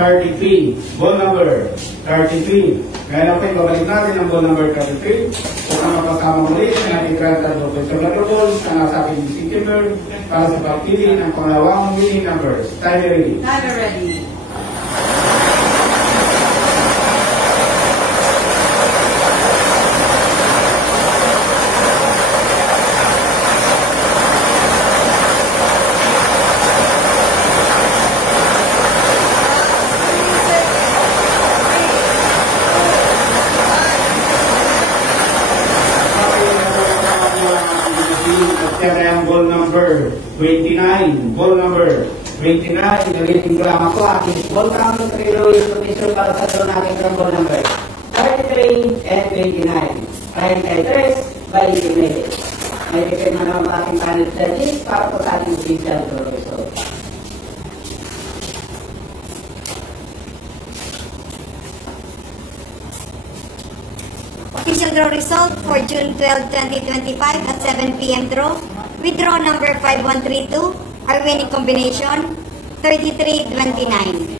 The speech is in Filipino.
33. Ball number 33. Kaya natin, babalik natin ang ball number 33. So, mapasama muli sa ating Granta Professor Latrobol sa nasabing December para sa pagpili ng pangalawang winning numbers. Time ready. Time ready. Kaya ang ball number 29. Ball number 29. Naliting ko lang ako. Aking ball count pero yung professor para sa doon natin ng ball number 33 and 29. 33 by minutes. May repair na naman aking panel judges para po sa ating official professor. Official draw result for June 12, 2025 at 7 p.m. draw. With draw number 5132, our winning combination 3329.